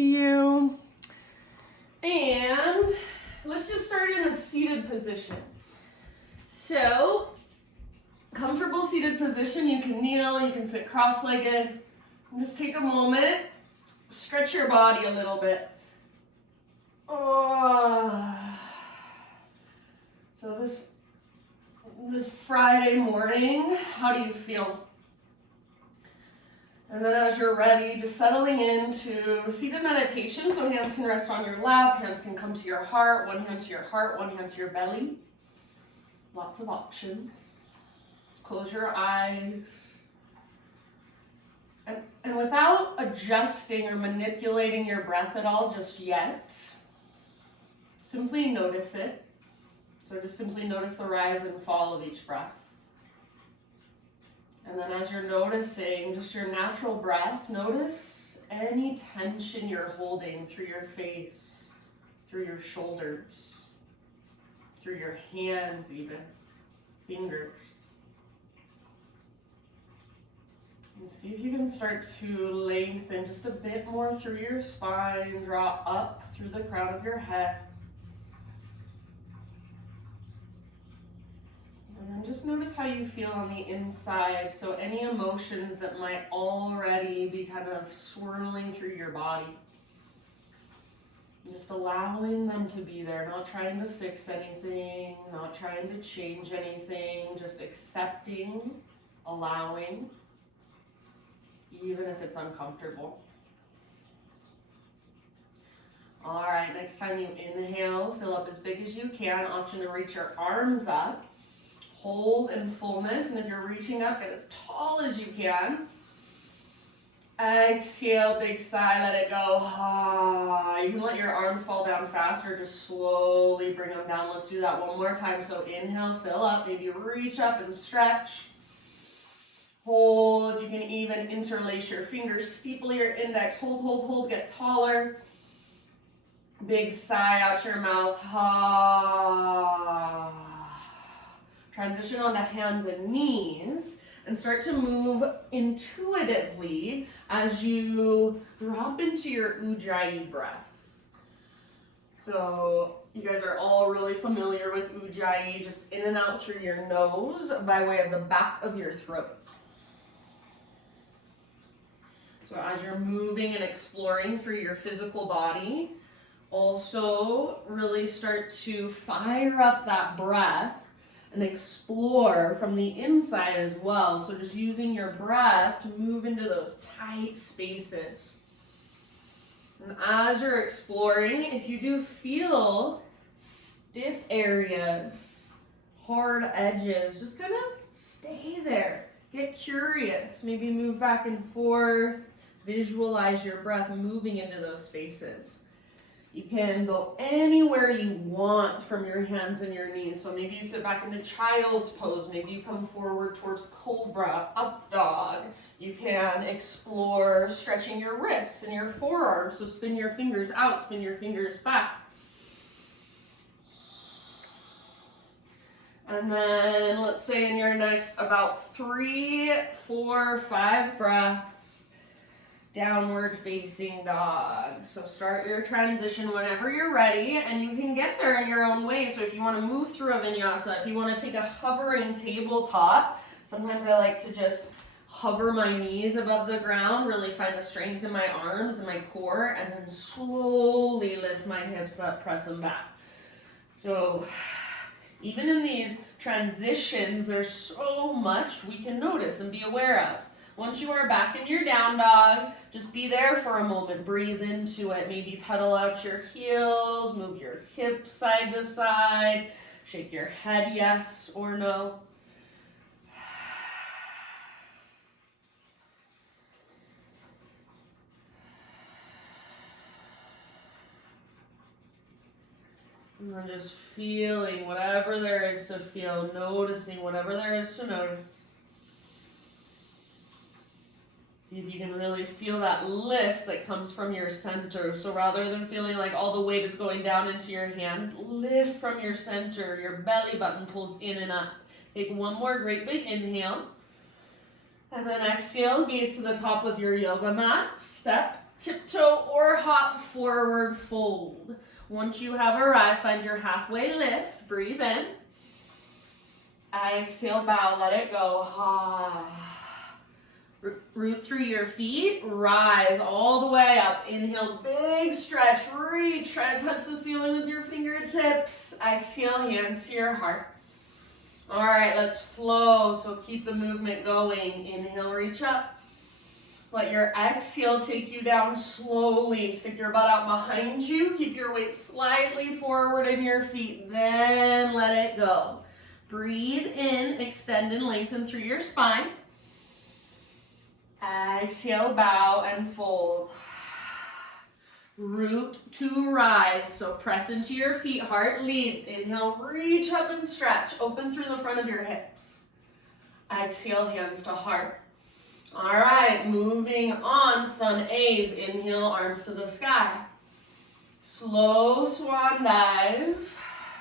to you. And let's just start in a seated position. So, comfortable seated position, you can kneel, you can sit cross-legged. And just take a moment, stretch your body a little bit. So this Friday morning, how do you feel? And then as you're ready, just settling into seated meditation, so hands can rest on your lap, hands can come to your heart, one hand to your heart, one hand to your belly. Lots of options. Close your eyes. And without adjusting or manipulating your breath at all just yet, simply notice it. So just simply notice the rise and fall of each breath. And then as you're noticing just your natural breath, notice any tension you're holding through your face, through your shoulders, through your hands even, fingers. And see if you can start to lengthen just a bit more through your spine, draw up through the crown of your head. And just notice how you feel on the inside. So any emotions that might already be kind of swirling through your body. Just allowing them to be there, not trying to fix anything, not trying to change anything, just accepting, allowing, even if it's uncomfortable. All right, next time you inhale, fill up as big as you can. Option to reach your arms up. Hold in fullness, and if you're reaching up, get as tall as you can. Exhale, big sigh, let it go. You can let your arms fall down faster, just slowly bring them down. Let's do that one more time. So inhale, fill up, maybe reach up and stretch. Hold, you can even interlace your fingers, steeple your index, hold, get taller. Big sigh out your mouth. Transition onto hands and knees and start to move intuitively as you drop into your Ujjayi breath. So you guys are all really familiar with Ujjayi, just in and out through your nose by way of the back of your throat. So as you're moving and exploring through your physical body, also really start to fire up that breath and explore from the inside as well. So just using your breath to move into those tight spaces. And as you're exploring, if you do feel stiff areas, hard edges, just kind of stay there. Get curious. Maybe move back and forth. Visualize your breath moving into those spaces. You can go anywhere you want from your hands and your knees. So maybe you sit back into child's pose. Maybe you come forward towards cobra, up dog. You can explore stretching your wrists and your forearms. So spin your fingers out, spin your fingers back. And then let's say in your next about 3, 4, 5 breaths, downward facing dog. So start your transition whenever you're ready, and you can get there in your own way. So if you want to move through a vinyasa, if you want to take a hovering tabletop, sometimes I like to just hover my knees above the ground, really find the strength in my arms and my core, and then slowly lift my hips up, press them back. So even in these transitions, there's so much we can notice and be aware of. Once you are back in your down dog, just be there for a moment. Breathe into it. Maybe pedal out your heels, move your hips side to side, shake your head yes or no. And then just feeling whatever there is to feel, noticing whatever there is to notice. See if you can really feel that lift that comes from your center. So rather than feeling like all the weight is going down into your hands, lift from your center. Your belly button pulls in and up. Take one more great big inhale. And then exhale, gaze to the top of your yoga mat. Step, tiptoe, or hop forward fold. Once you have arrived, find your halfway lift. Breathe in. Exhale, bow, let it go. Root through your feet, rise all the way up. Inhale, big stretch, reach, try to touch the ceiling with your fingertips. Exhale, hands to your heart. All right, let's flow, so keep the movement going. Inhale, reach up. Let your exhale take you down slowly. Stick your butt out behind you. Keep your weight slightly forward in your feet, then let it go. Breathe in, extend and lengthen through your spine. Exhale, bow and fold. Root to rise, so press into your feet, heart leads. Inhale, reach up and stretch. Open through the front of your hips. Exhale, hands to heart. All right, moving on, sun A's. Inhale, arms to the sky. Slow swan dive.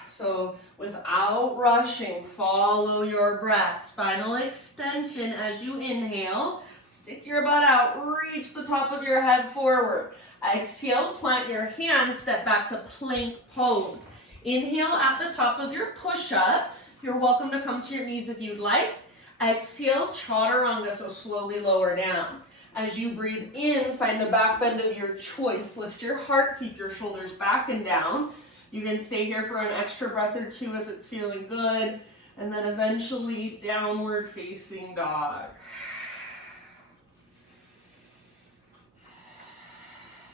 So without rushing, follow your breath. Spinal extension as you inhale. Stick your butt out, reach the top of your head forward. Exhale, plant your hands, step back to plank pose. Inhale at the top of your push-up. You're welcome to come to your knees if you'd like. Exhale, chaturanga, so slowly lower down. As you breathe in, find the back bend of your choice. Lift your heart, keep your shoulders back and down. You can stay here for an extra breath or two if it's feeling good. And then eventually downward facing dog.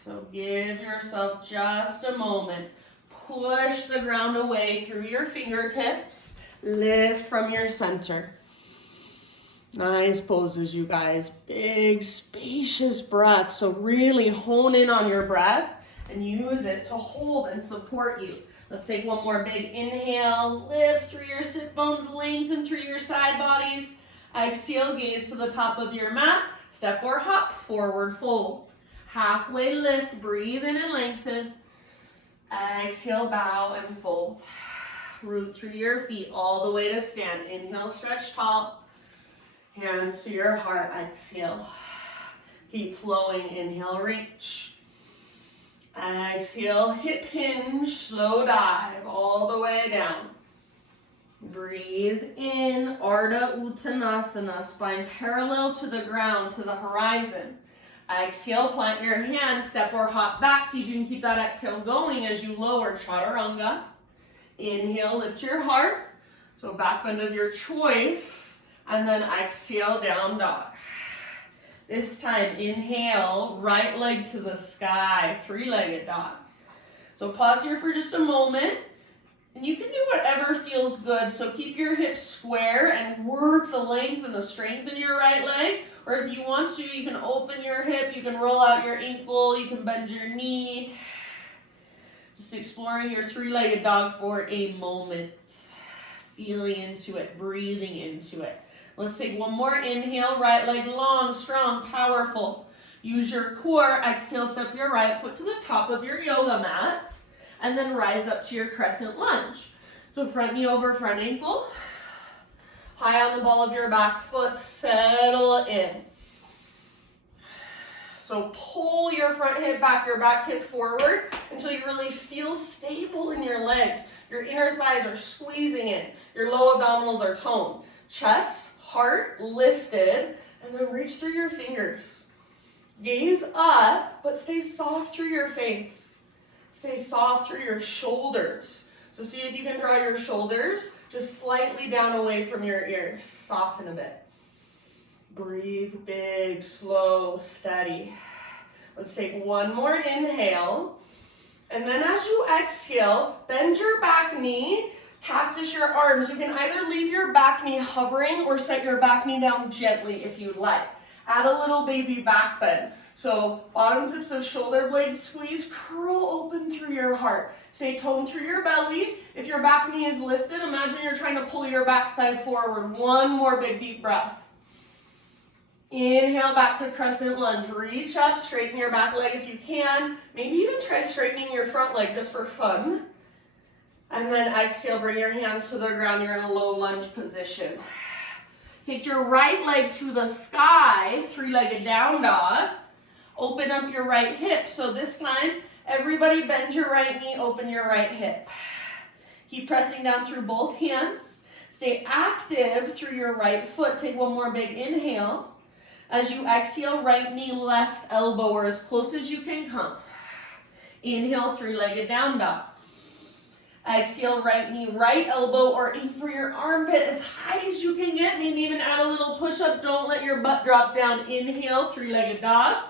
So give yourself just a moment. Push the ground away through your fingertips. Lift from your center. Nice poses, you guys. Big, spacious breath. So really hone in on your breath and use it to hold and support you. Let's take one more big inhale. Lift through your sit bones, lengthen through your side bodies. Exhale, gaze to the top of your mat. Step or hop, forward fold. Halfway lift, breathe in and lengthen. Exhale, bow and fold. Root through your feet all the way to stand. Inhale, stretch tall. Hands to your heart, exhale. Keep flowing, inhale, reach. Exhale, hip hinge, slow dive all the way down. Breathe in, Ardha Uttanasana, spine parallel to the ground, to the horizon. Exhale, plant your hands, step or hop back so you can keep that exhale going as you lower chaturanga. Inhale, lift your heart, so back bend of your choice, and then exhale, down dog. This time, inhale, right leg to the sky, three-legged dog. So pause here for just a moment, and you can do whatever feels good. So keep your hips square and work the length and the strength in your right leg. Or if you want to, you can open your hip, you can roll out your ankle, you can bend your knee. Just exploring your three-legged dog for a moment. Feeling into it, breathing into it. Let's take one more inhale, right leg long, strong, powerful. Use your core, exhale, step your right foot to the top of your yoga mat, and then rise up to your crescent lunge. So front knee over front ankle, high on the ball of your back foot, settle in. So pull your front hip back, your back hip forward until you really feel stable in your legs. Your inner thighs are squeezing in, your low abdominals are toned. Chest, heart lifted, and then reach through your fingers. Gaze up, but stay soft through your face. Stay soft through your shoulders. So see if you can draw your shoulders just slightly down away from your ears. Soften a bit. Breathe big, slow, steady. Let's take one more inhale. And then as you exhale, bend your back knee, cactus your arms. You can either leave your back knee hovering or set your back knee down gently if you'd like. Add a little baby back bend. So bottom tips of shoulder blades squeeze, curl open through your heart. Stay toned through your belly. If your back knee is lifted, imagine you're trying to pull your back thigh forward. One more big deep breath. Inhale back to crescent lunge. Reach up, straighten your back leg if you can. Maybe even try straightening your front leg just for fun. And then exhale, bring your hands to the ground. You're in a low lunge position. Take your right leg to the sky, three-legged down dog. Open up your right hip. So this time, everybody bend your right knee, open your right hip. Keep pressing down through both hands. Stay active through your right foot. Take one more big inhale. As you exhale, right knee, left elbow, or as close as you can come. Inhale, three-legged down dog. Exhale, right knee, right elbow, or aim for your armpit as high as you can get. Maybe even add a little push-up. Don't let your butt drop down. Inhale, three-legged dog.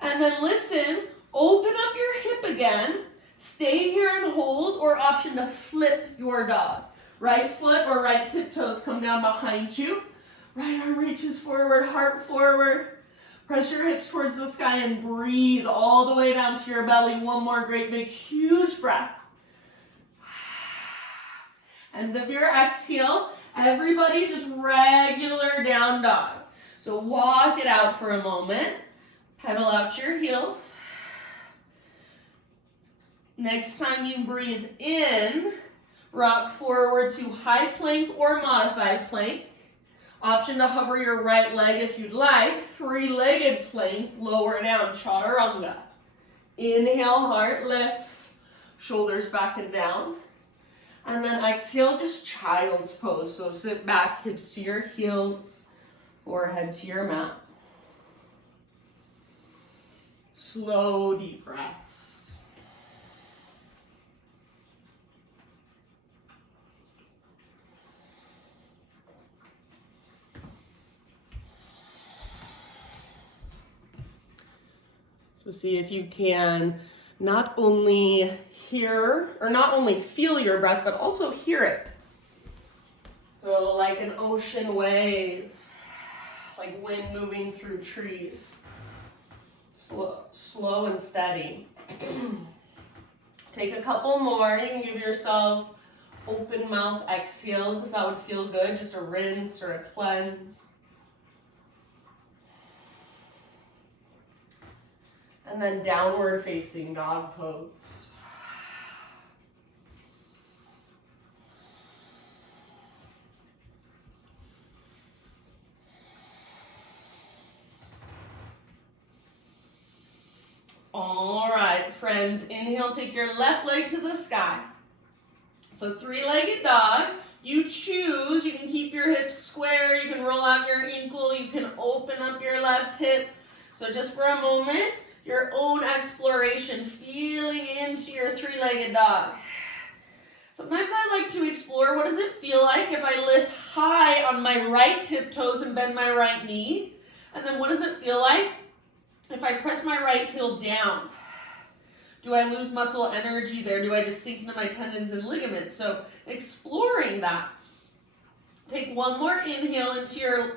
And then listen, open up your hip again. Stay here and hold, or option to flip your dog. Right foot or right tiptoes come down behind you. Right arm reaches forward, heart forward. Press your hips towards the sky and breathe all the way down to your belly. One more great big huge breath. End of your exhale. Everybody just regular down dog. So walk it out for a moment. Pedal out your heels. Next time you breathe in, rock forward to high plank or modified plank. Option to hover your right leg if you'd like. Three-legged plank, lower down, chaturanga. Inhale, heart lifts, shoulders back and down. And then exhale, just child's pose. So sit back, hips to your heels, forehead to your mat. Slow, deep breaths. So see if you can not only hear, or not only feel your breath, but also hear it. So like an ocean wave, like wind moving through trees. Slow and steady. Take a couple more. You can give yourself open mouth exhales if that would feel good, just a rinse or a cleanse. And then downward facing dog pose. All right, friends, inhale, take your left leg to the sky. So three-legged dog, you choose, you can keep your hips square, you can roll out your ankle, you can open up your left hip. So just for a moment, your own exploration, feeling into your three-legged dog. Sometimes I like to explore, what does it feel like if I lift high on my right tiptoes and bend my right knee? And then what does it feel like if I press my right heel down? Do I lose muscle energy there? Do I just sink into my tendons and ligaments? So exploring that. Take one more inhale into your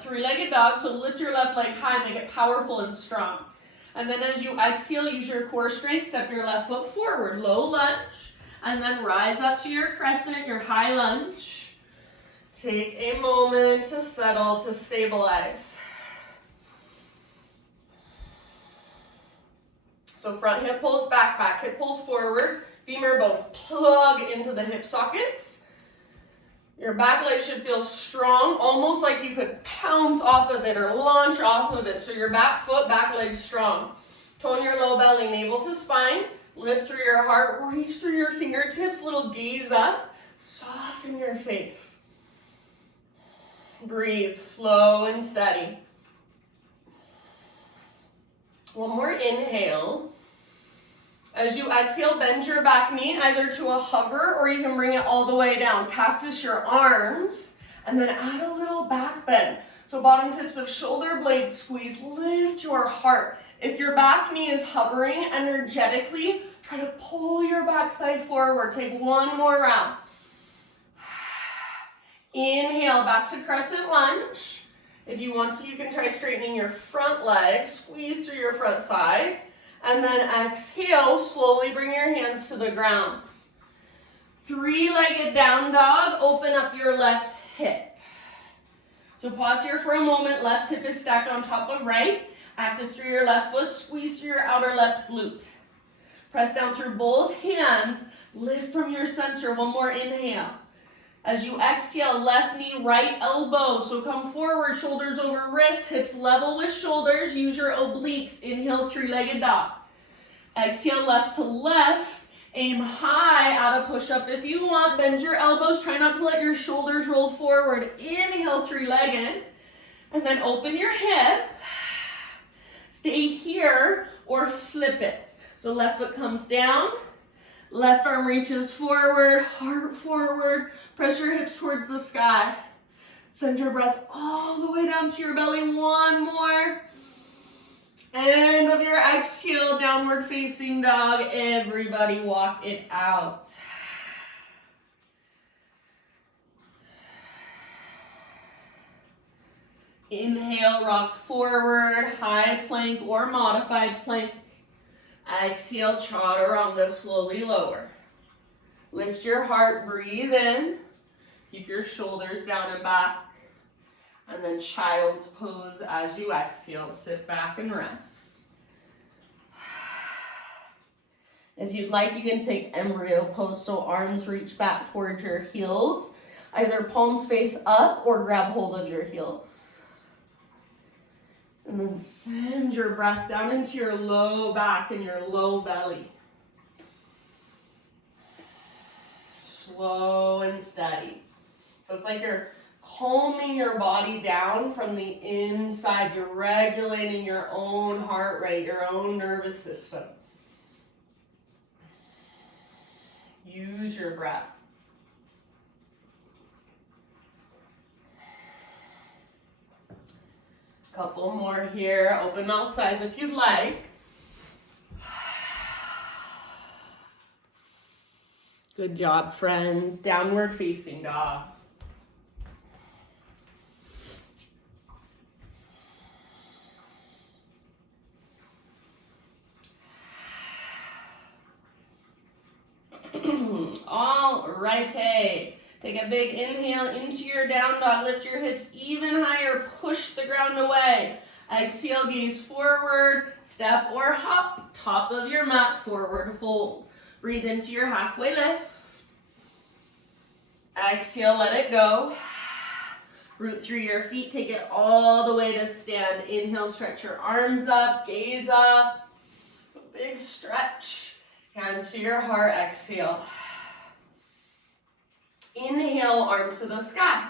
three-legged dog. So lift your left leg high, make it powerful and strong. And then as you exhale, use your core strength, step your left foot forward, low lunge, and then rise up to your crescent, your high lunge. Take a moment to settle, to stabilize. So front hip pulls back hip pulls forward, femur bones plug into the hip sockets. Your back leg should feel strong, almost like you could pounce off of it or launch off of it. So your back foot, back leg strong. Tone your low belly, navel to spine. Lift through your heart, reach through your fingertips, little gaze up. Soften your face. Breathe slow and steady. One more inhale. As you exhale, bend your back knee either to a hover or you can bring it all the way down. Cactus your arms and then add a little back bend. So bottom tips of shoulder blades squeeze, lift your heart. If your back knee is hovering energetically, try to pull your back thigh forward. Take one more round. Inhale, back to crescent lunge. If you want to, you can try straightening your front leg, squeeze through your front thigh. And then exhale, slowly bring your hands to the ground. Three-legged down dog, open up your left hip. So pause here for a moment, left hip is stacked on top of right. Active through your left foot, squeeze through your outer left glute. Press down through both hands, lift from your center, one more inhale. As you exhale, left knee, right elbow. So come forward, shoulders over wrists, hips level with shoulders. Use your obliques. Inhale, three-legged dog. Exhale, left to left. Aim high, add a push-up if you want. Bend your elbows. Try not to let your shoulders roll forward. Inhale, three-legged. And then open your hip. Stay here or flip it. So left foot comes down. Left arm reaches forward, heart forward. Press your hips towards the sky. Send your breath all the way down to your belly. One more. End of your exhale, downward facing dog. Everybody walk it out. Inhale, rock forward, high plank or modified plank. Exhale, chaturanga, slowly lower. Lift your heart, breathe in. Keep your shoulders down and back. And then child's pose as you exhale. Sit back and rest. If you'd like, you can take embryo pose, so arms reach back towards your heels. Either palms face up or grab hold of your heels. And then send your breath down into your low back and your low belly. Slow and steady. So it's like you're calming your body down from the inside. You're regulating your own heart rate, your own nervous system. Use your breath. Couple more here. Open mouth size if you'd like. Good job, friends. Downward facing dog. All righty. Take a big inhale into your down dog. Lift your hips even higher. Push the ground away. Exhale, gaze forward. Step or hop. Top of your mat, forward fold. Breathe into your halfway lift. Exhale, let it go. Root through your feet. Take it all the way to stand. Inhale, stretch your arms up. Gaze up. So big stretch. Hands to your heart. Exhale. Inhale, arms to the sky.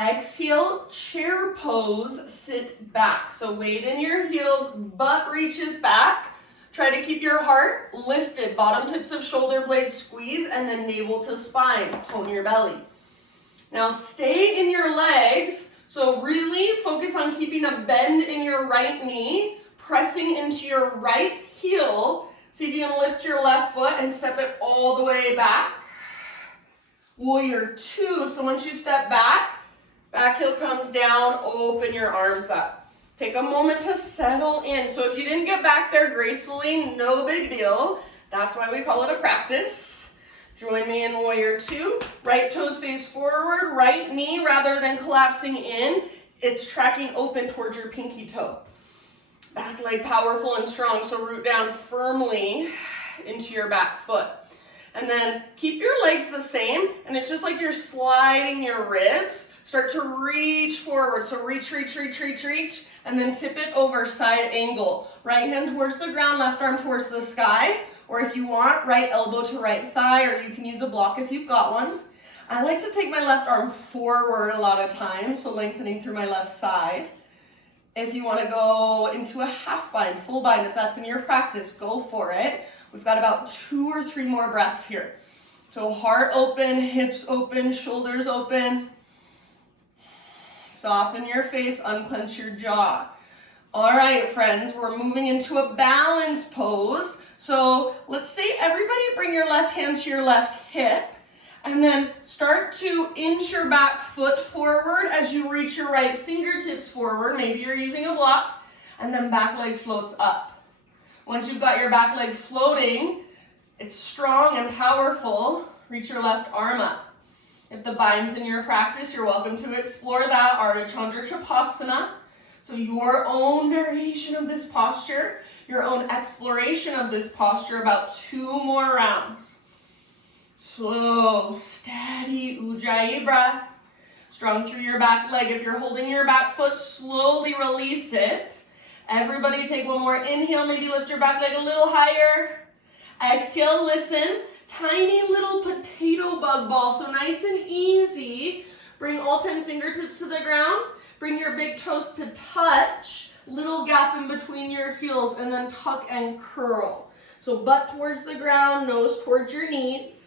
Exhale, chair pose, sit back. So weight in your heels, butt reaches back. Try to keep your heart lifted. Bottom tips of shoulder blades squeeze, and then navel to spine. Tone your belly. Now stay in your legs. So really focus on keeping a bend in your right knee, pressing into your right heel. See if you can lift your left foot and step it all the way back. Warrior two. So once you step back heel comes down, open your arms up. Take a moment to settle in. So if you didn't get back there gracefully, no big deal. That's why we call it a practice. Join me in warrior two. Right toes face forward, right knee, rather than collapsing in, it's tracking open towards your pinky toe. Back leg powerful and strong, so root down firmly into your back foot. And then keep your legs the same, and it's just like you're sliding your ribs. Start to reach forward, so reach, and then tip it over, side angle. Right hand towards the ground, left arm towards the sky, or if you want, right elbow to right thigh, or you can use a block if you've got one. I like to take my left arm forward a lot of times, so lengthening through my left side. If you want to go into a half bind, full bind, if that's in your practice, go for it. We've got about 2 or 3 more breaths here. So heart open, hips open, shoulders open. Soften your face, unclench your jaw. All right, friends, we're moving into a balance pose. So let's say everybody bring your left hand to your left hip, and then start to inch your back foot forward as you reach your right fingertips forward. Maybe you're using a block, and then back leg floats up. Once you've got your back leg floating, it's strong and powerful. Reach your left arm up. If the bind's in your practice, you're welcome to explore that. Ardha Chandra Chapasana. So your own variation of this posture, your own exploration of this posture, about 2 more rounds. Slow, steady Ujjayi breath. Strong through your back leg. If you're holding your back foot, slowly release it. Everybody take one more inhale. Maybe lift your back leg a little higher. Exhale, listen. Tiny little potato bug ball. So nice and easy. Bring all 10 fingertips to the ground. Bring your big toes to touch. Little gap in between your heels, and then tuck and curl. So butt towards the ground, nose towards your knees.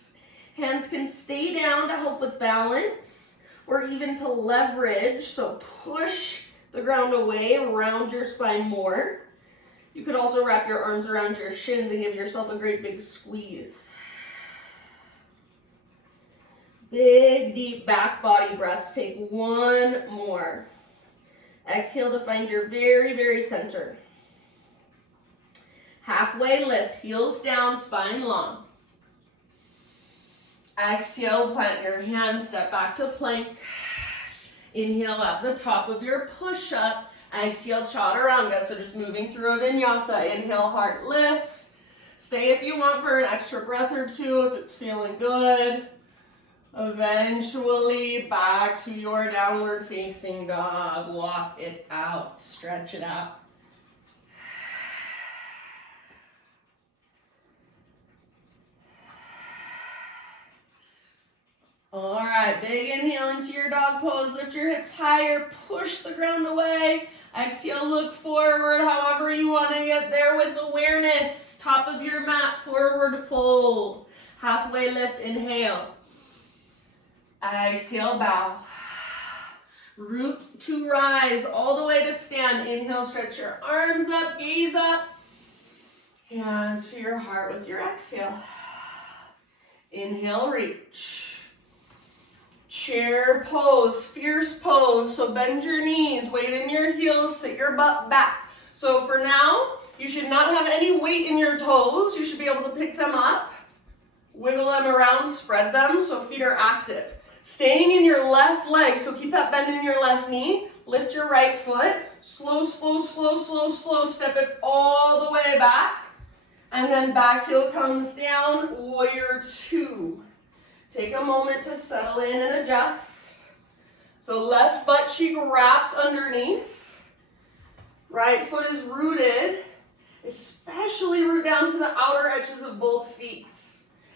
Hands can stay down to help with balance or even to leverage. So push the ground away, round your spine more. You could also wrap your arms around your shins and give yourself a great big squeeze. Big, deep back body breaths. Take one more. Exhale to find your very, very center. Halfway lift, heels down, spine long. Exhale, plant your hands, step back to plank. Inhale at the top of your push-up. Exhale, chaturanga, so just moving through a vinyasa. Inhale, heart lifts. Stay if you want for an extra breath or two if it's feeling good. Eventually back to your downward facing dog. Walk it out, stretch it out. All right, big inhale into your dog pose. Lift your hips higher, push the ground away. Exhale, look forward, however you want to get there with awareness. Top of your mat, forward fold. Halfway lift, inhale. Exhale, bow. Root to rise, all the way to stand. Inhale, stretch your arms up, gaze up. Hands to your heart with your exhale. Inhale, reach. Chair pose, fierce pose. So bend your knees, weight in your heels, sit your butt back. So for now, you should not have any weight in your toes. You should be able to pick them up, wiggle them around, spread them, so feet are active. Staying in your left leg, so keep that bend in your left knee. Lift your right foot. Slow, slow, slow, slow, slow. Step it all the way back. And then back heel comes down, warrior two. Take a moment to settle in and adjust. So left butt cheek wraps underneath. Right foot is rooted. Especially root down to the outer edges of both feet.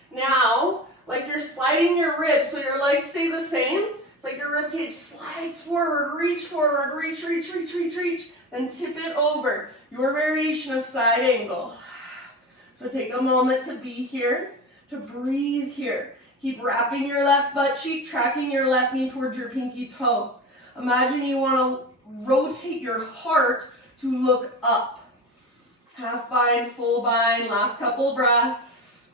Now, like you're sliding your ribs, so your legs stay the same. It's like your rib cage slides forward, reach, reach, reach, reach, reach, then tip it over. Your variation of side angle. So take a moment to be here, to breathe here. Keep wrapping your left butt cheek, tracking your left knee towards your pinky toe. Imagine you want to rotate your heart to look up. Half bind, full bind, last couple breaths.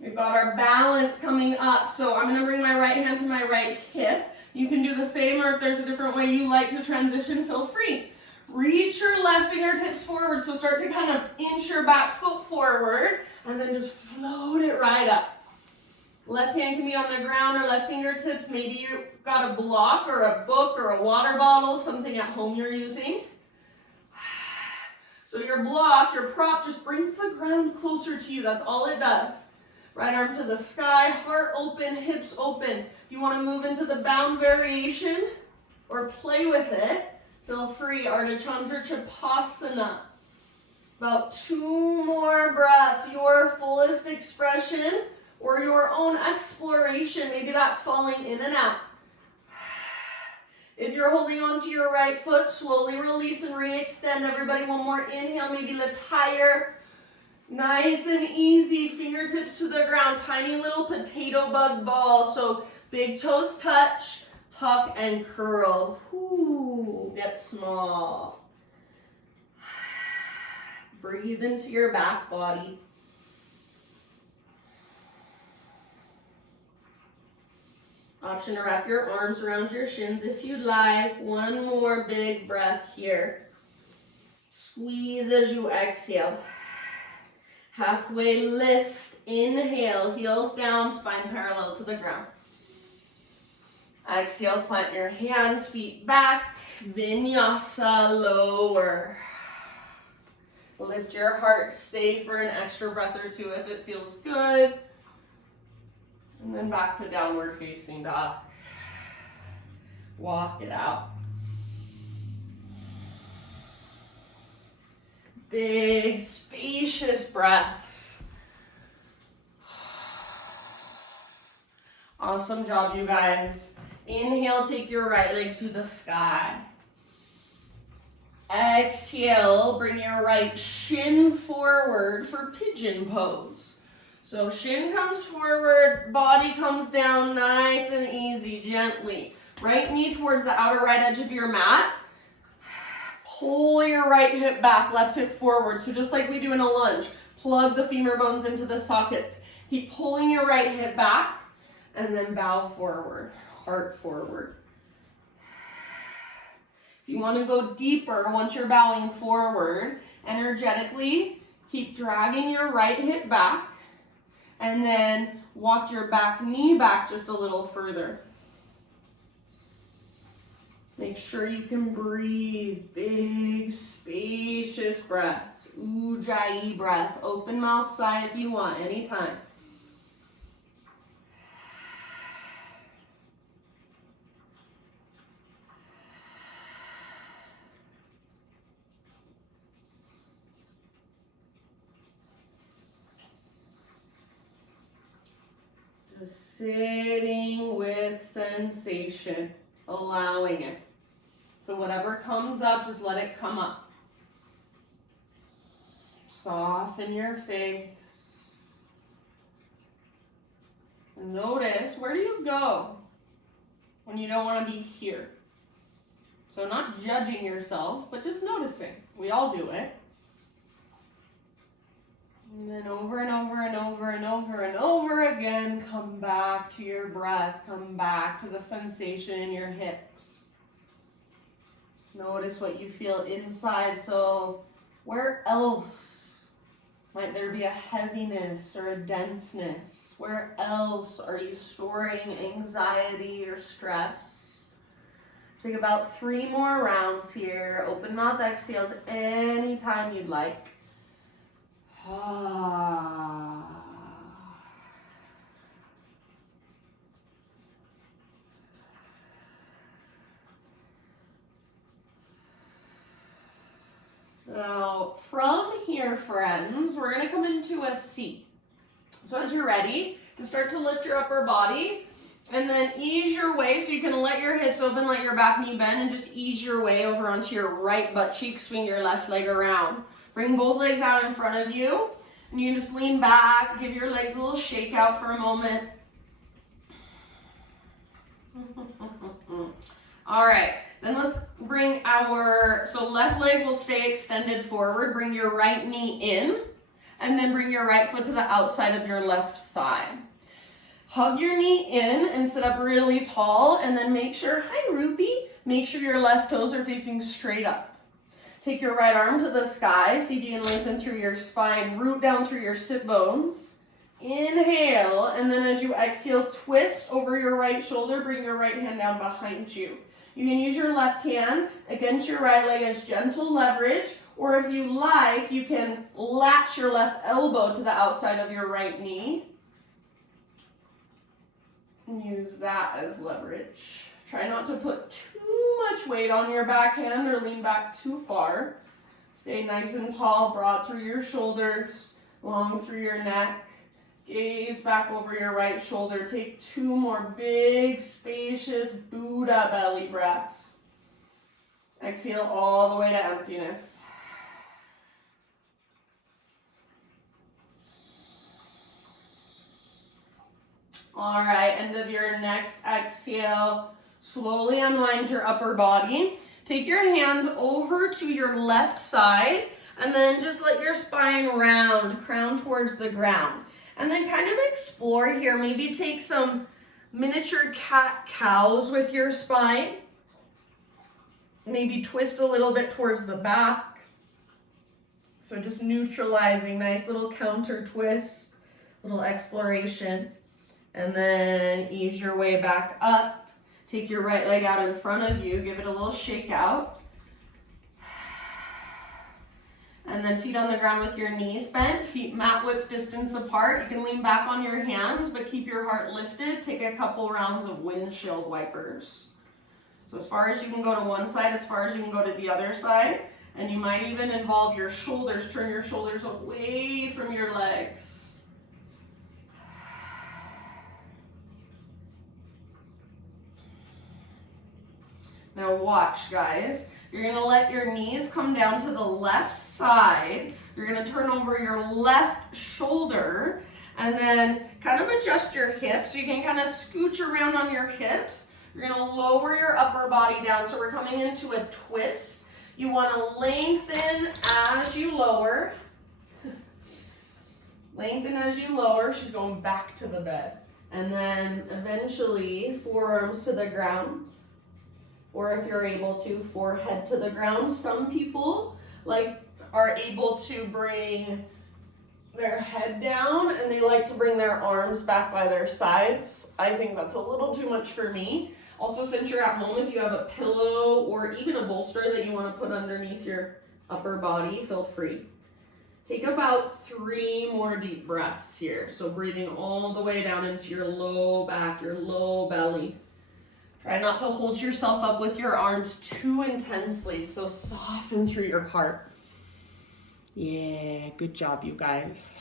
We've got our balance coming up. So I'm going to bring my right hand to my right hip. You can do the same, or if there's a different way you like to transition, feel free. Reach your left fingertips forward. So start to kind of inch your back foot forward and then just float it right up. Left hand can be on the ground or left fingertips. Maybe you've got a block or a book or a water bottle, something at home you're using. So your block, your prop just brings the ground closer to you. That's all it does. Right arm to the sky, heart open, hips open. If you want to move into the bound variation or play with it, feel free. Ardha Chandra Chapasana. About 2 more breaths. Your fullest expression or your own exploration. Maybe that's falling in and out. If you're holding on to your right foot, slowly release and re-extend. Everybody, one more inhale. Maybe lift higher. Nice and easy. Fingertips to the ground. Tiny little potato bug ball. So big toes touch. Tuck and curl. Ooh, get small. Breathe into your back body. Option to wrap your arms around your shins if you'd like. One more big breath here. Squeeze as you exhale. Halfway lift. Inhale, heels down, spine parallel to the ground. Exhale, plant your hands, feet back. Vinyasa, lower. Lift your heart, stay for an extra breath or two if it feels good. And then back to downward facing dog. Walk it out. Big, spacious breaths. Awesome job, you guys. Inhale, take your right leg to the sky. Exhale, bring your right shin forward for pigeon pose. So shin comes forward, body comes down, nice and easy, gently. Right knee towards the outer right edge of your mat. Pull your right hip back, left hip forward. So just like we do in a lunge, plug the femur bones into the sockets. Keep pulling your right hip back and then bow forward, heart forward. If you want to go deeper, once you're bowing forward, energetically, keep dragging your right hip back and then walk your back knee back just a little further. Make sure you can breathe. Big, spacious breaths. Ujjayi breath. Open mouth sigh if you want, anytime. Just sitting with sensation, allowing it. So whatever comes up, just let it come up. Soften your face. And notice, where do you go when you don't want to be here? So not judging yourself, but just noticing. We all do it. And then over and over and over and over and over again, come back to your breath. Come back to the sensation in your hips. Notice what you feel inside. So where else might there be a heaviness or a denseness? Where else are you storing anxiety or stress? Take about 3 more rounds here. Open mouth exhales anytime you'd like. Now, from here, friends, we're going to come into a seat. So as you're ready, to start to lift your upper body, and then ease your way, so you can let your hips open, let your back knee bend, and just ease your way over onto your right butt cheek, swing your left leg around. Bring both legs out in front of you, and you can just lean back, give your legs a little shake out for a moment. All right, then let's bring so left leg will stay extended forward. Bring your right knee in, and then bring your right foot to the outside of your left thigh. Hug your knee in and sit up really tall, and then make sure your left toes are facing straight up. Take your right arm to the sky, see if you can lengthen through your spine, root down through your sit bones. Inhale, and then as you exhale, twist over your right shoulder, bring your right hand down behind you. You can use your left hand against your right leg as gentle leverage, or if you like, you can latch your left elbow to the outside of your right knee. And use that as leverage. Try not to put too much weight on your backhand or lean back too far. Stay nice and tall, broad through your shoulders, long through your neck. Gaze back over your right shoulder. Take 2 more big, spacious Buddha belly breaths. Exhale all the way to emptiness. All right, end of your next exhale. Slowly unwind your upper body. Take your hands over to your left side, and then just let your spine round, crown towards the ground. And then kind of explore here. Maybe take some miniature cat-cows with your spine. Maybe twist a little bit towards the back. So just neutralizing, nice little counter twist, little exploration. And then ease your way back up. Take your right leg out in front of you. Give it a little shake out. And then feet on the ground with your knees bent, feet mat width distance apart. You can lean back on your hands, but keep your heart lifted. Take a couple rounds of windshield wipers. So as far as you can go to one side, as far as you can go to the other side. And you might even involve your shoulders. Turn your shoulders away from your legs. Now watch, guys. You're gonna let your knees come down to the left side. You're gonna turn over your left shoulder and then kind of adjust your hips. So you can kind of scooch around on your hips. You're gonna lower your upper body down. So we're coming into a twist. You wanna lengthen as you lower. Lengthen as you lower. She's going back to the bed. And then eventually forearms to the ground. Or if you're able to, forehead to the ground. Some people are able to bring their head down and they like to bring their arms back by their sides. I think that's a little too much for me. Also, since you're at home, if you have a pillow or even a bolster that you want to put underneath your upper body, feel free. Take about 3 more deep breaths here. So breathing all the way down into your low back, your low belly. Try not to hold yourself up with your arms too intensely, so soften through your heart. Yeah, good job, you guys.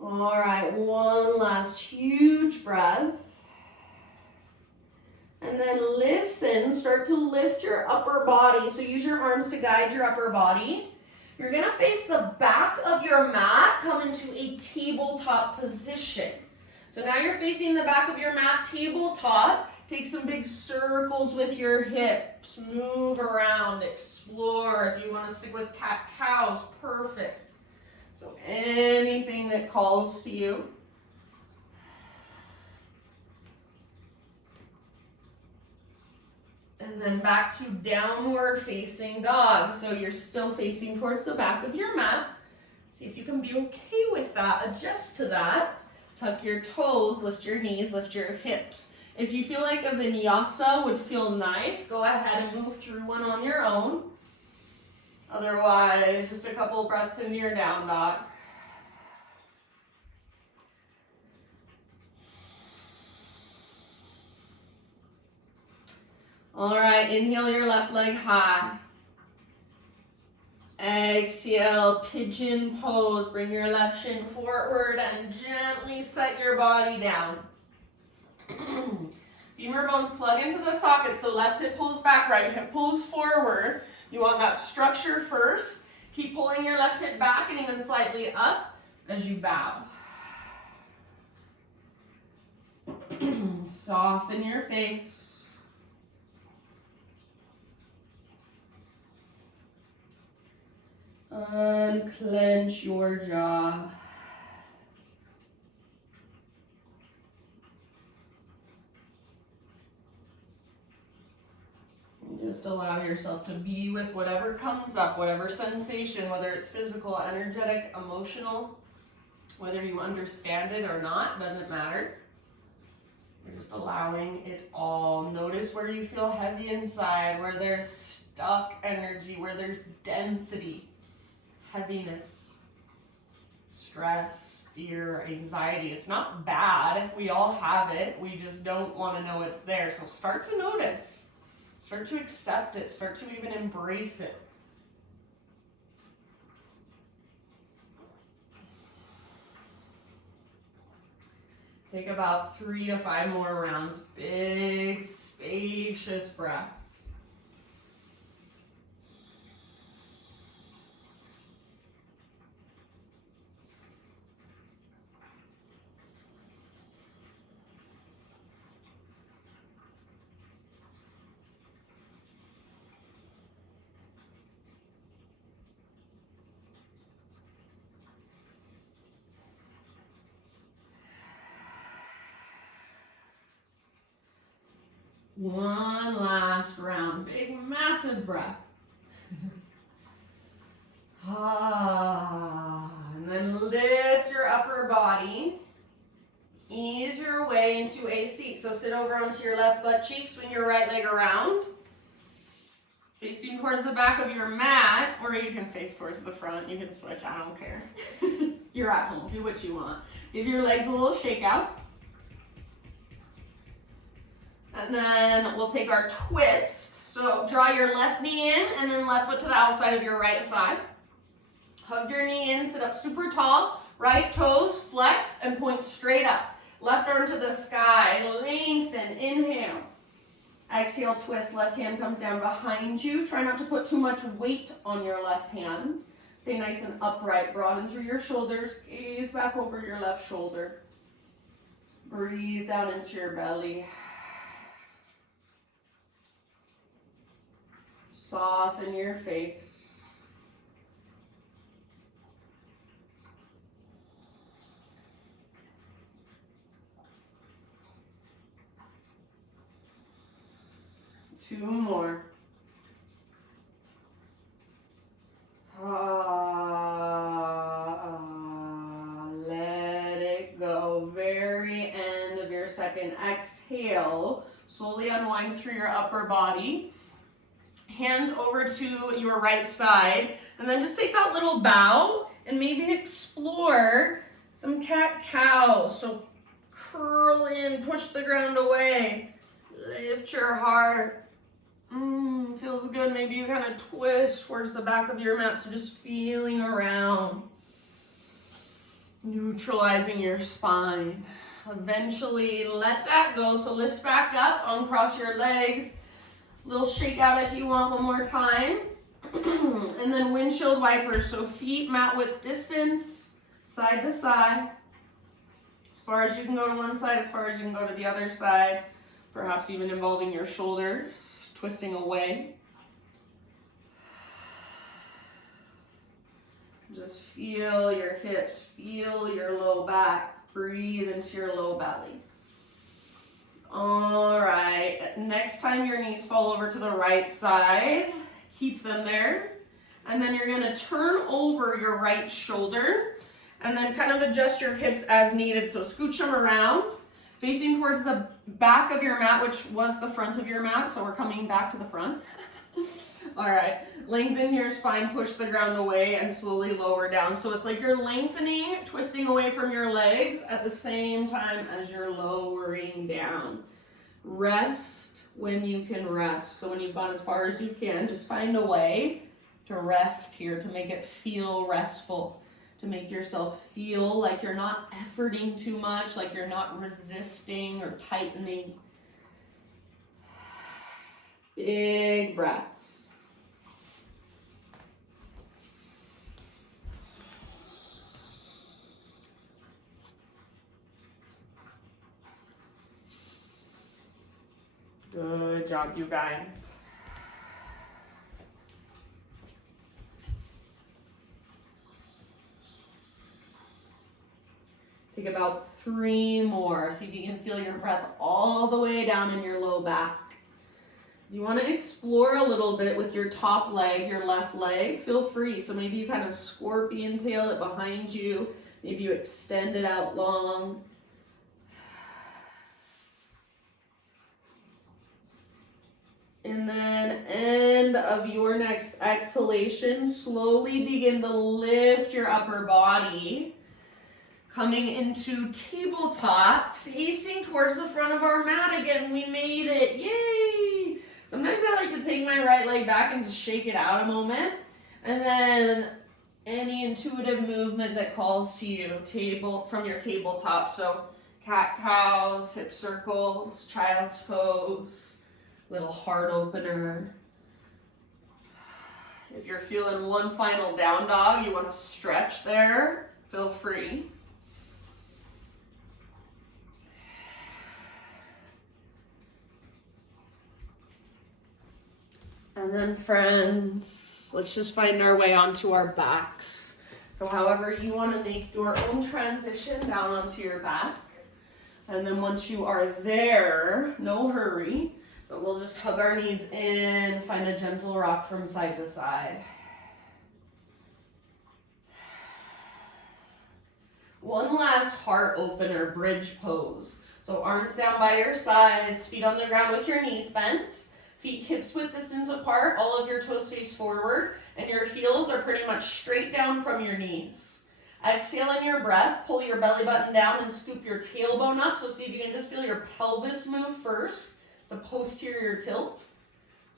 All right, one last huge breath. And then listen, start to lift your upper body. So use your arms to guide your upper body. You're gonna face the back of your mat, come into a tabletop position. So now you're facing the back of your mat, tabletop. Take some big circles with your hips. Move around, explore. If you wanna stick with cat-cows, perfect. So anything that calls to you. And then back to downward facing dog. So you're still facing towards the back of your mat. See if you can be okay with that. Adjust to that. Tuck your toes, lift your knees, lift your hips. If you feel like a vinyasa would feel nice, go ahead and move through one on your own. Otherwise, just a couple breaths into your down dog. All right, inhale your left leg high. Exhale, pigeon pose. Bring your left shin forward and gently set your body down. Femur bones plug into the socket, so left hip pulls back, right hip pulls forward. You want that structure first. Keep pulling your left hip back and even slightly up as you bow. Soften your face. Unclench your jaw. And just allow yourself to be with whatever comes up, whatever sensation, whether it's physical, energetic, emotional, whether you understand it or not, doesn't matter. You're just allowing it all. Notice where you feel heavy inside, where there's stuck energy, where there's density. Heaviness, stress, fear, anxiety. It's not bad. We all have it. We just don't want to know it's there. So start to notice. Start to accept it. Start to even embrace it. Take about 3 to 5 more rounds. Big, spacious breaths. One last round. Big, massive breath. And then and lift your upper body. Ease your way into a seat. So sit over onto your left butt cheek, swing your right leg around. Facing towards the back of your mat, or you can face towards the front. You can switch, I don't care. You're at home, do what you want. Give your legs a little shake out. And then we'll take our twist. So draw your left knee in and then left foot to the outside of your right thigh. Hug your knee in, sit up super tall. Right toes flex and point straight up. Left arm to the sky, lengthen, inhale. Exhale, twist, left hand comes down behind you. Try not to put too much weight on your left hand. Stay nice and upright, broaden through your shoulders, gaze back over your left shoulder. Breathe down into your belly. Soften your face. Two more. Let it go. Very end of your second exhale. Slowly unwind through your upper body. Hands over to your right side. And then just take that little bow and maybe explore some cat-cow. So curl in, push the ground away. Lift your heart. Feels good. Maybe you kind of twist towards the back of your mat. So just feeling around. Neutralizing your spine. Eventually let that go. So lift back up, uncross your legs. Little shake out if you want one more time. And then windshield wipers. So feet mat width distance, side to side. As far as you can go to one side, as far as you can go to the other side. Perhaps even involving your shoulders, twisting away. Just feel your hips, feel your low back. Breathe into your low belly. All right, next time your knees fall over to the right side, keep them there. And then you're gonna turn over your right shoulder and then kind of adjust your hips as needed. So scooch them around, facing towards the back of your mat, which was the front of your mat. So we're coming back to the front. All right, lengthen your spine, push the ground away and slowly lower down. So it's like you're lengthening, twisting away from your legs at the same time as you're lowering down. Rest when you can rest. So when you've gone as far as you can, just find a way to rest here, to make it feel restful, to make yourself feel like you're not efforting too much, like you're not resisting or tightening. Big breaths. Good job, you guys. Take about 3 more. See if you can feel your breath all the way down in your low back. If you want to explore a little bit with your top leg, your left leg, feel free. So maybe you kind of scorpion tail it behind you. Maybe you extend it out long. And then end of your next exhalation, slowly begin to lift your upper body. Coming into tabletop, facing towards the front of our mat again. We made it, yay! Sometimes I like to take my right leg back and just shake it out a moment. And then any intuitive movement that calls to you, from your tabletop. So cat-cows, hip circles, child's pose. Little heart opener. If you're feeling one final down dog, you want to stretch there, feel free. And then friends, let's just find our way onto our backs. So however you want to make your own transition down onto your back. And then once you are there, no hurry. But we'll just hug our knees in, find a gentle rock from side to side. One last heart opener, bridge pose. So arms down by your sides, feet on the ground with your knees bent, feet hips width distance apart, all of your toes face forward, and your heels are pretty much straight down from your knees. Exhale in your breath, pull your belly button down and scoop your tailbone up. So see if you can just feel your pelvis move first. It's a posterior tilt.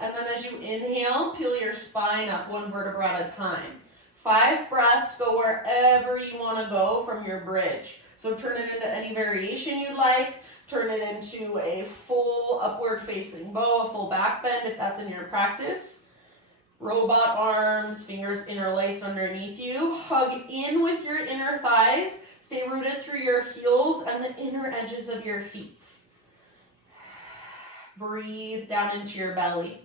And then as you inhale, peel your spine up 1 vertebra at a time. 5 breaths, go wherever you want to go from your bridge. So turn it into any variation you'd like. Turn it into a full upward facing bow, a full back bend if that's in your practice. Robot arms, fingers interlaced underneath you. Hug in with your inner thighs. Stay rooted through your heels and the inner edges of your feet. Breathe down into your belly.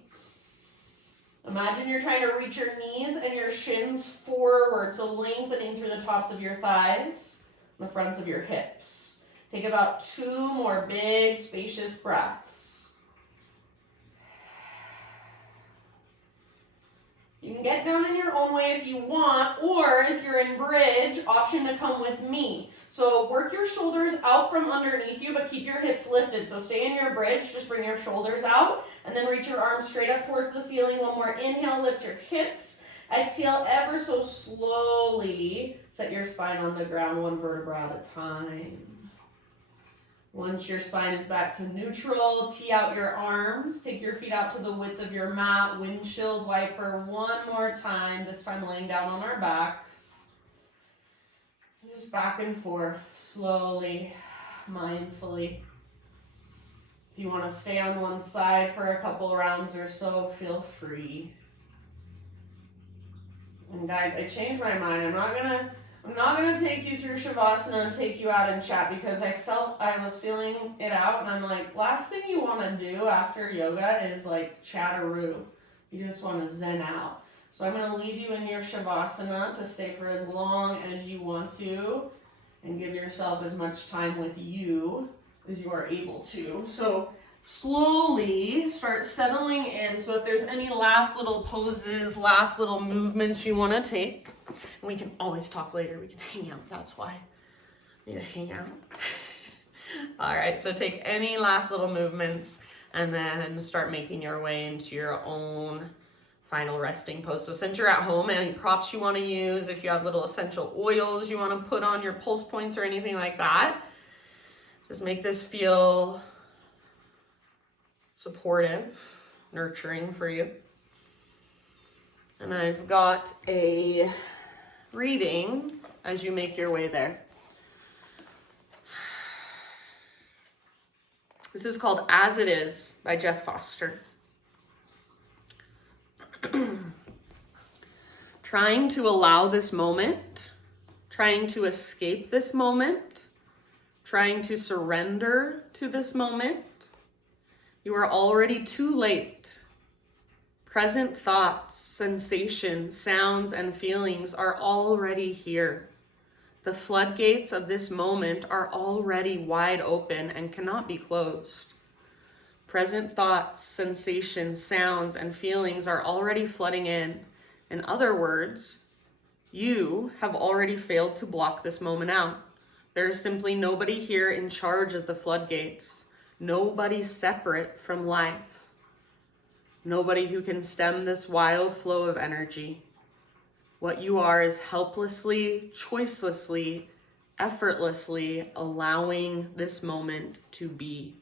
Imagine you're trying to reach your knees and your shins forward, so lengthening through the tops of your thighs, the fronts of your hips. Take about 2 more big, spacious breaths. You can get down in your own way if you want, or if you're in bridge, option to come with me. So work your shoulders out from underneath you, but keep your hips lifted. So stay in your bridge, just bring your shoulders out, and then reach your arms straight up towards the ceiling. One more inhale, lift your hips. Exhale ever so slowly. Set your spine on the ground 1 vertebra at a time. Once your spine is back to neutral, tee out your arms. Take your feet out to the width of your mat. Windshield wiper 1 more time, this time laying down on our backs. Just back and forth, slowly, mindfully. If you want to stay on one side for a couple rounds or so, feel free. And guys, I changed my mind. I'm not gonna take you through Shavasana and take you out and chat, because I was feeling it out, and I'm like, last thing you want to do after yoga is like chatteroo. You just want to zen out. So I'm going to leave you in your Shavasana to stay for as long as you want to, and give yourself as much time with you as you are able to. So slowly start settling in. So if there's any last little poses, last little movements you want to take, and we can always talk later, we can hang out, that's why. We need to hang out. All right, so take any last little movements and then start making your way into your own final resting pose. So since you're at home, any props you want to use, if you have little essential oils you want to put on your pulse points or anything like that, just make this feel supportive, nurturing for you. And I've got a reading as you make your way there. This is called As It Is by Jeff Foster. Trying to allow this moment, trying to escape this moment, trying to surrender to this moment, you are already too late. Present thoughts, sensations, sounds, and feelings are already here. The floodgates of this moment are already wide open and cannot be closed. Present thoughts, sensations, sounds, and feelings are already flooding in. In other words, you have already failed to block this moment out. There is simply nobody here in charge of the floodgates. Nobody separate from life. Nobody who can stem this wild flow of energy. What you are is helplessly, choicelessly, effortlessly allowing this moment to be.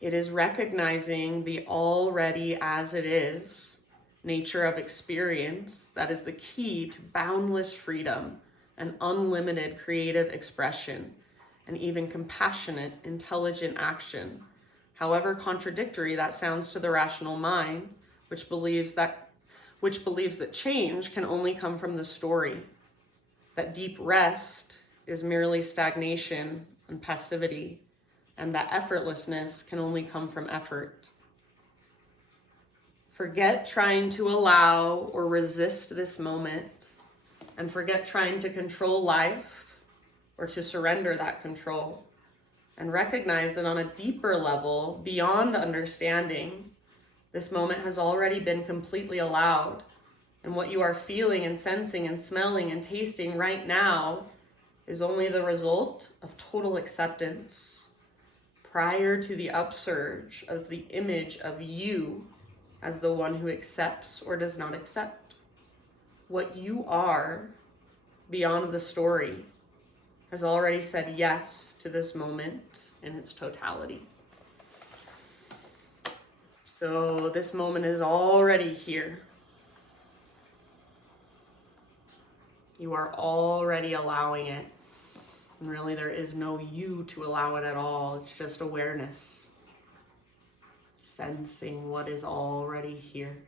It is recognizing the already as it is nature of experience that is the key to boundless freedom and unlimited creative expression, and even compassionate, intelligent action, however contradictory that sounds to the rational mind, which believes that change can only come from the story, that deep rest is merely stagnation and passivity, and that effortlessness can only come from effort. Forget trying to allow or resist this moment, and forget trying to control life or to surrender that control, and recognize that on a deeper level, beyond understanding, this moment has already been completely allowed, and what you are feeling and sensing and smelling and tasting right now is only the result of total acceptance prior to the upsurge of the image of you as the one who accepts or does not accept. What you are beyond the story has already said yes to this moment in its totality. So this moment is already here. You are already allowing it. And really there is no you to allow it at all. It's just awareness. Sensing what is already here.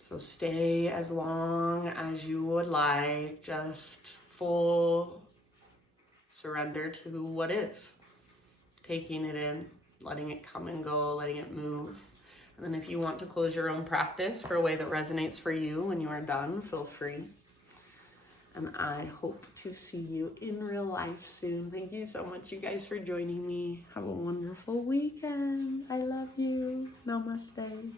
So stay as long as you would like, just full surrender to what is. Taking it in, letting it come and go, letting it move. And then if you want to close your own practice for a way that resonates for you when you are done, feel free. And I hope to see you in real life soon. Thank you so much, you guys, for joining me. Have a wonderful weekend. I love you. Namaste.